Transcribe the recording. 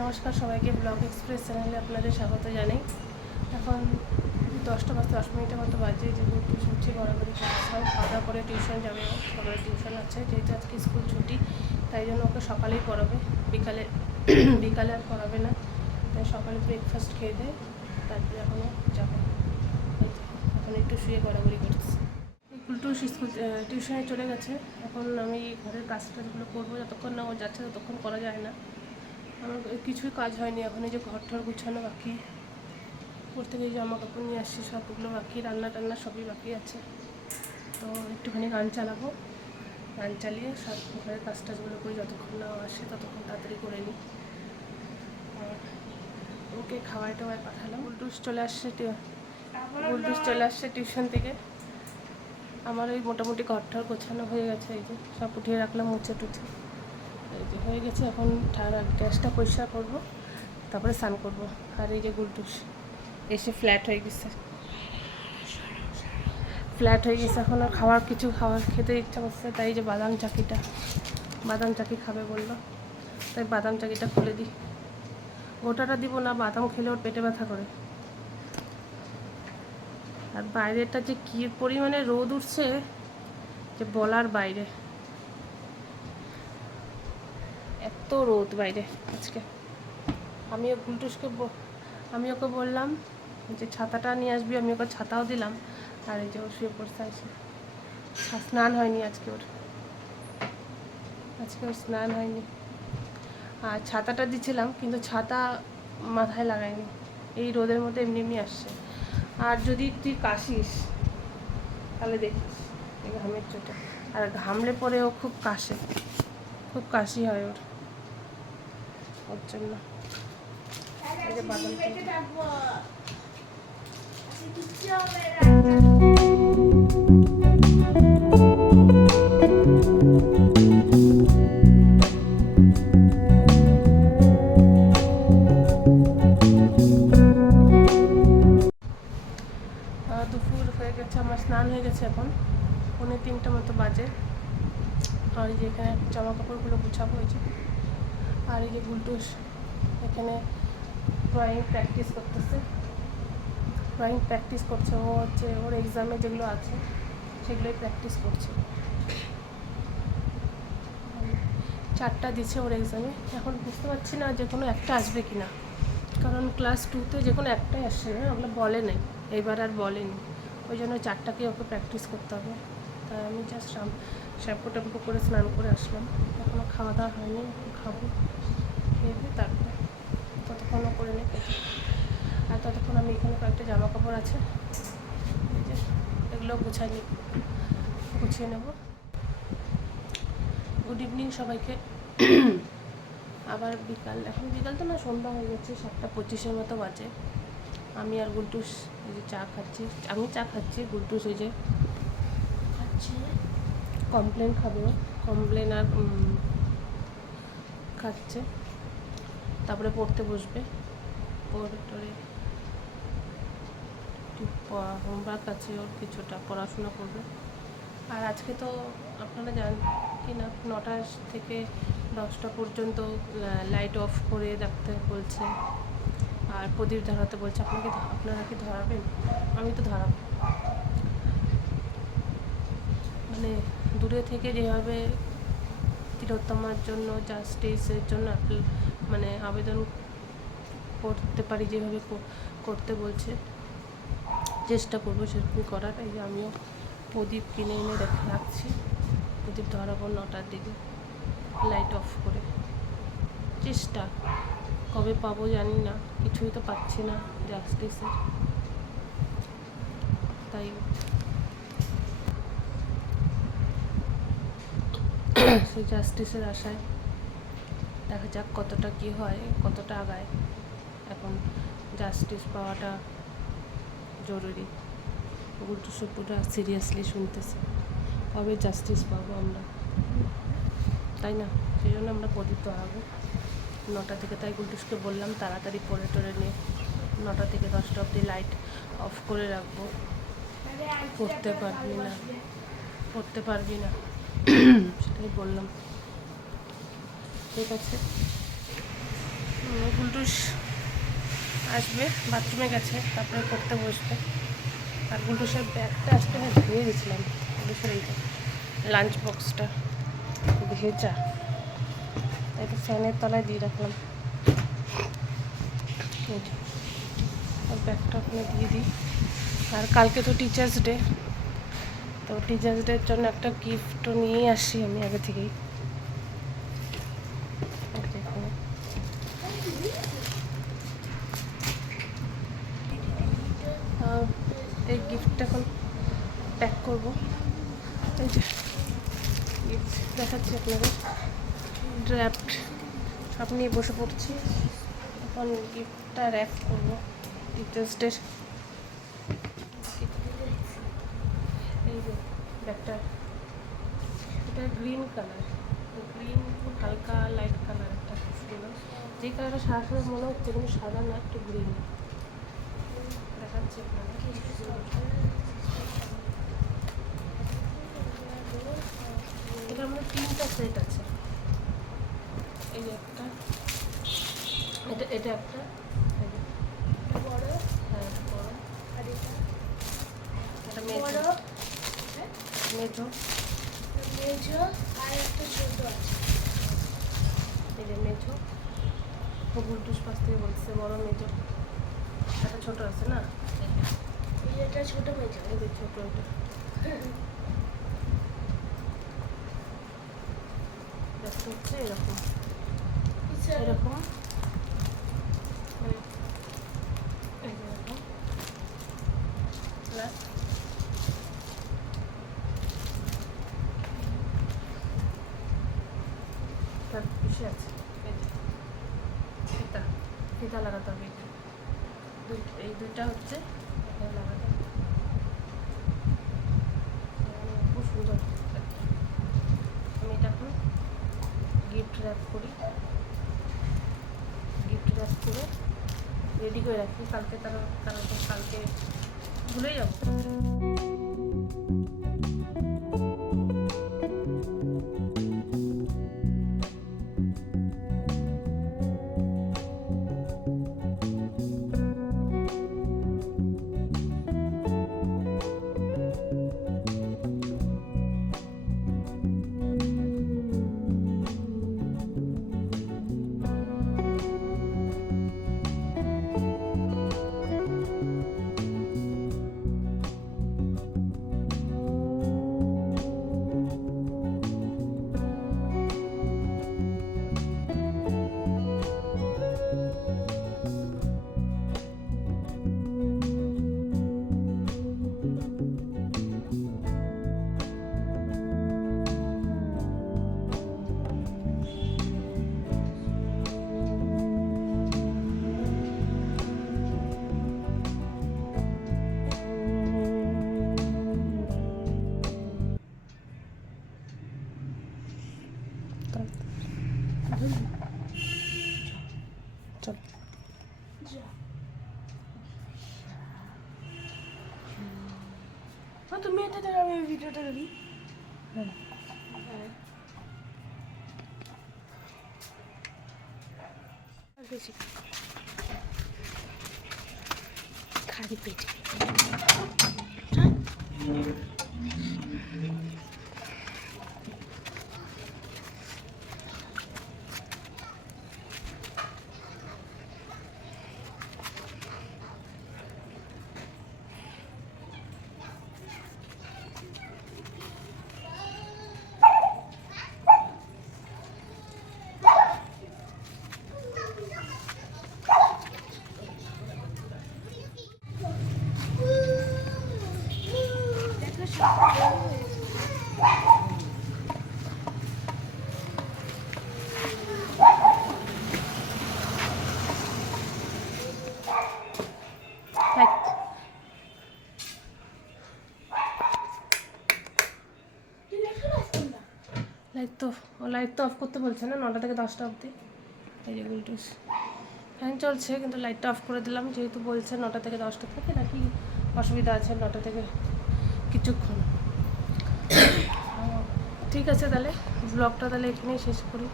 নমস্কার সবাইকে, blog express চ্যানেলে আপনাদের স্বাগত জানাই। এখন 10টা বাজতে 10 মিনিটের মতো বাজে, যেহেতু টিউশন ঠিক ঘোরাঘুরি করছিলাম। খাওয়া দাওয়া করে টিউশন যাবে, সকালে টিউশন আছে, যেহেতু আজকে স্কুল ছুটি, তাই জন্য ওকে সকালেই পড়াবে, বিকালে বিকালে আর পড়াবে না। তাই সকালে ব্রেকফাস্ট খেয়ে দেয়, তারপরে এখনও যাবে। এখন একটু শুয়ে ঘোরাঘুরি করছি। কুলটু স্কুল টিউশনে চলে গেছে। এখন আমি ঘরের কাজ টাজগুলো করবো, যতক্ষণ না ও যাচ্ছে ততক্ষণ করা যায় না। আমার কিছুই কাজ হয়নি এখন, এই যে ঘর ঠর গুছানো বাকি, পড়তে গিয়ে জামা কাপড় নিয়ে আসছি, সবগুলো বাকি, রান্না টান্না সবই বাকি আছে। তো একটুখানি গান চালাবো, গান চালিয়ে সব ঘরের কাজ টাজগুলো করি, যতক্ষণ না আসে ততক্ষণ তাড়াতাড়ি করে নিই। আর ওকে খাওয়াই টাওয়াই পাঠালাম। গুলটুস চলে আসছে টিউশন থেকে। আমার ওই মোটামুটি ঘর ঠর গোছানো হয়ে গেছে, এই যে সব উঠিয়ে রাখলাম, মুছে টুছে এই যে হয়ে গেছে। এখন গ্যাসটা পরিষ্কার করবো, তারপরে স্নান করবো। আর এই যে গুলটুস এসে ফ্ল্যাট হয়ে গেছে, এখন আর খাবার খেতে ইচ্ছা করছে, তাই যে বাদাম চাকি খাবে বললো, তাই বাদাম চাকিটা খুলে দিই। গোটাটা দিব না, বাদাম খেলে ওর পেটে ব্যথা করে। আর বাইরেটা যে কী পরিমাণে রোদ উঠছে যে বলার বাইরে, এত রোদ বাইরে আজকে। আমি ওকে বললাম যে ছাতাটা নিয়ে আসবি, আমি ওকে ছাতাও দিলাম। আর এই যে ও শুয়ে পড়ছে এসে। স্নান হয়নি আজকে ওর স্নান হয়নি। আর ছাতাটা দিছিলাম, কিন্তু ছাতা মাথায় লাগাইনি, এই রোদের মধ্যে এমনি এমনি আসছে। আর যদি তুই কাশিস তাহলে দেখিস এই ঘামের চোটে, আর ঘামলে পরে ও খুব কাশি হয় ওর জন্য। এই যে বাদাম দুপুর হয়ে গেছে, আমার স্নান হয়ে গেছে, এখন 2:45 মতো বাজে। আর এই যে এখানে জামা কাপড়গুলো গুছাবো হয়েছে। আর এই যে গুলটুস এখানে ড্রয়িং প্র্যাকটিস করছে। ও হচ্ছে ওর এক্সামে যেগুলো আছে সেগুলোই প্র্যাকটিস করছে। 4টা দিচ্ছে ওর এক্সামে। এখন বুঝতে পারছি না যে কোনো একটা আসবে কি না, কারণ ক্লাস 2তে যে কোনো একটাই আসছে না, ওগুলো বলে নাই, এইবার আর বলেনি। ওই জন্য 4টাকে ওকে প্র্যাকটিস করতে হবে। তাই আমি জাস্ট শ্যাম্পু ট্যাম্পু করে স্নান করে আসলাম, এখনও খাওয়া দাওয়া হয়নি, খাবো, খেয়ে দিয়ে তারপরে ততক্ষণও করে নিই। আর ততক্ষণ আমি এখানে কয়েকটা জামা কাপড় আছে, এই যে এগুলো গুছিয়ে নেব। গুড ইভিনিং সবাইকে। আবার এখন বিকাল তো না, সন্ধ্যা হয়ে গেছে, 7:25 মতো বাজে। আমি আর গুলটুস এই যে চা খাচ্ছি, আমি চা খাচ্ছি, গুলটুস এই যে কমপ্লেন আর খাচ্ছে। তারপরে পড়তে বসবে, পড়ে হোমওয়ার্ক আছে ওর, কিছুটা পড়াশোনা করবে। আর আজকে তো আপনারা জানেন কি না, 9টা থেকে 10টা পর্যন্ত লাইট অফ করে রাখতে বলছে, আর প্রদীপ ধরাতে বলছে। আপনারা কি ধরাবেন? আমি তো ধরাবো, মানে দূরে থেকে যেভাবে তিলোত্তমার জন্য, জাস্টিসের জন্য মানে আবেদন করতে পারি, যেভাবে করতে বলছে, চেষ্টা করবো সেরকম করার। এই যে আমিও প্রদীপ কিনে এনে রাখছি, প্রদীপ ধরাবো 9টার দিকে লাইট অফ করে। চেষ্টা কবে পাবো জানি না, কিছুই তো পাচ্ছি না জাস্টিসের, তাই সেই জাস্টিসের আশায় দেখা যাক কতটা কী হয়, কতটা আগায়। এখন জাস্টিস পাওয়াটা জরুরি। গুলটুসু পুরো সিরিয়াসলি শুনতেছে, কবে জাস্টিস পাবো আমরা, তাই না? সেই জন্য আমরা প্রদীপ ধরাবো 9টা থেকে। তাই গুলটুসকে বললাম তাড়াতাড়ি পড়ে টরে নিয়ে 9টা থেকে 10টা অবধি লাইট অফ করে রাখবো। পড়তে পারবি না সেটাই বললাম। ঠিক আছে, গুলটুস আসবে, বাথরুমে গেছে, তারপরে পড়তে বসবে। আর গুলটুসের ব্যাগটা আসতে আমি ধুয়ে গেছিলাম, গুলটুসের এইটা লাঞ্চ বক্সটা ভেজা, তাই তো ফ্যানের তলায় দিয়ে রাখলাম। ওর ব্যাগটা ওখানে দিয়ে দিই। আর কালকে তো টিচার্স ডে, তো টিচার্স ডের জন্য একটা গিফটও নিয়েই আসি আমি আগে থেকেই। এই গিফটটা এখন প্যাক করবো। এই যে গিফট দেখাচ্ছি আপনাদের, র্যাপড। সব নিয়ে বসে পড়ছি, এখন গিফটটা র্যাপ করবো টিচার্স ডের। এই যে ব্যাগটা, এটা গ্রিন কালার, গ্রিন হালকা লাইট কালার একটা ছিল, যে কালারটা সাদা সাদা মনে হচ্ছে কিন্তু সাদা না, একটু গ্রিন দেখাচ্ছে আপনাদের। এটার মধ্যে 3টা সেট আছে। এই যে একটা, এটা একটা বড়, হ্যাঁ বড়, আর এটা মেজো, মেজো মেজো, আর একটা ছোট আছে। এই যে মেজো, গুলটুস পাশ থেকে বলছে বড় মেজো, একটা ছোট আছে না, এটা ছোট মেজো, এই যে ছোট এটা। দেখতে হচ্ছে এরকম এরকম, এরকম প্লাস তার পিসে আছে এই যে ফিতা, ফিতা লাগাতে হবে। এই দুইটা হচ্ছে এখানে লাগাতে হবে, খুব সুন্দর। আমি এটা এখন গিফট র্যাপ করি, গিফট র্যাপ করে রেডি করে রাখি, কালকে কারণ কালকে ভুলেই যাবো। তুমি এটা দেখো, আমি ভিডিওটা করি। খালি পেটে লাইট তো অফ করতে বলছে না, 9টা থেকে 10টা অবধি। এই যে গুলটুস ফ্যান চলছে, কিন্তু লাইটটা অফ করে দিলাম, যেহেতু বলছে 9টা থেকে 10টা থেকে, নাকি অসুবিধা আছে 9টা থেকে কিছুক্ষণ। ঠিক আছে, তাহলে ব্লগটা তাহলে এখানেই শেষ করি।